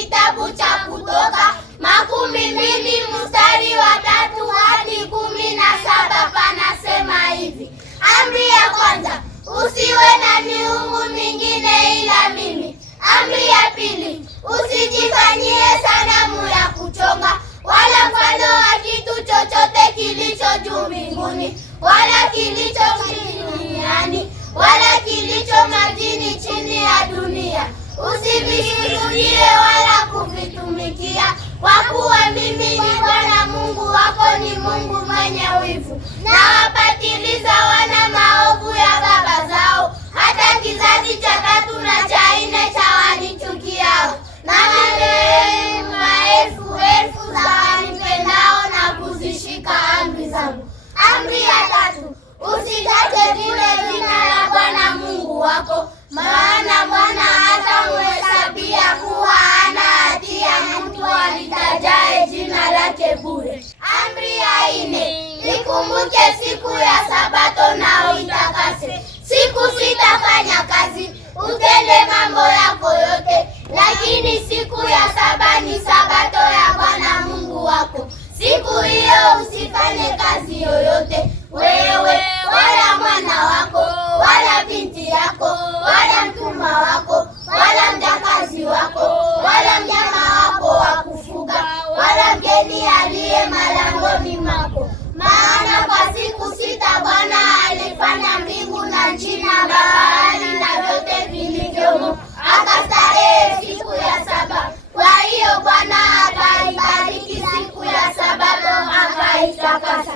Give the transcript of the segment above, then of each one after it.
kitabu cha Kutoka 12 mstari wa 3 hadi 17 panasema hivi: amri ya kwanza, usiwe na miungu mingine ila mimi. Amri ya pili, usijifanyie sanamu ya kuchonga wala mfano wa kitu chochote kilicho juu mbinguni wala kilicho duniani wala kilicho majini chini ya dunia. Usivisujudie wala kuvitumikia, kwa kuwa mimi ni Bwana Mungu wako, ni Mungu mwenye wivu, na wapatiliza wana maovu ya baba zao hata kizazi cha 3 na cha 4 cha wanichukiao, na maelfu elfu za wanipendao na kuzishika amri zangu. Amri ya 3, usitaje bure jina la Bwana Mungu wako, maana Bwana hatamhesabia kuwa hana hatia mtu alitajaye jina lake bure. Amri ya 4, ikumbuke siku ya Sabato na uitakase. Siku 6 fanya kazi, utende mambo yako yote, lakini siku ya 7 ni Sabato ya Bwana Mungu wako. Siku hiyo usifanye kazi yoyote, wewe wala mwana wako wala binti yako wala mtumwa wako wala mjakazi wako wala mnyama wako wa kufuga wala mgeni aliye malangoni mwako. Maana kwa siku 6 Bwana alifanya mbingu na nchi na bahari na vyote vilivyomo, akastarehe siku ya 7. Kwa hiyo Bwana akaibariki siku ya Sabato akaitakasa.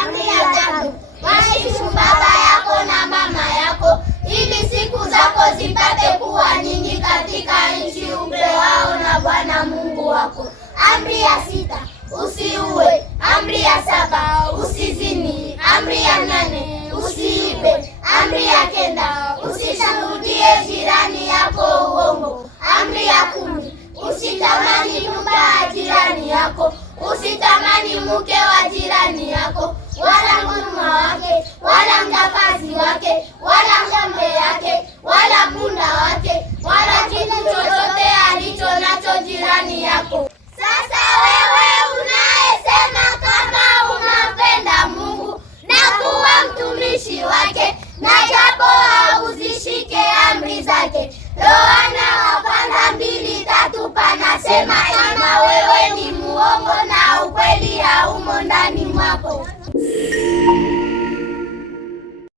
Amri ya 5, waheshimu baba yako na mama yako, ili siku zako zipate kuwa nyingi katika nchi upewao na Bwana Mungu wako. Amri ya 6, usiue. Amri ya 7, usizini. Amri ya 8, usiibe. Amri ya 9, usishuhudie jirani yako uongo. Amri ya 10, usitamani nyumba ya jirani yako. Usitamani mke wa jirani yako, wala mtumwa wake, wala mjakazi wake, wala ng'ombe yake, wala punda wake, wala kitu chochote alicho nacho jirani yako. Sasa wewe unayesema kama unampenda Mungu na kuwa mtumishi wake, na japo hauzishike amri zake, Yohana wa kwanza 2:3 panasema kama wewe ni muongo na ukweli haumo ndani mwako.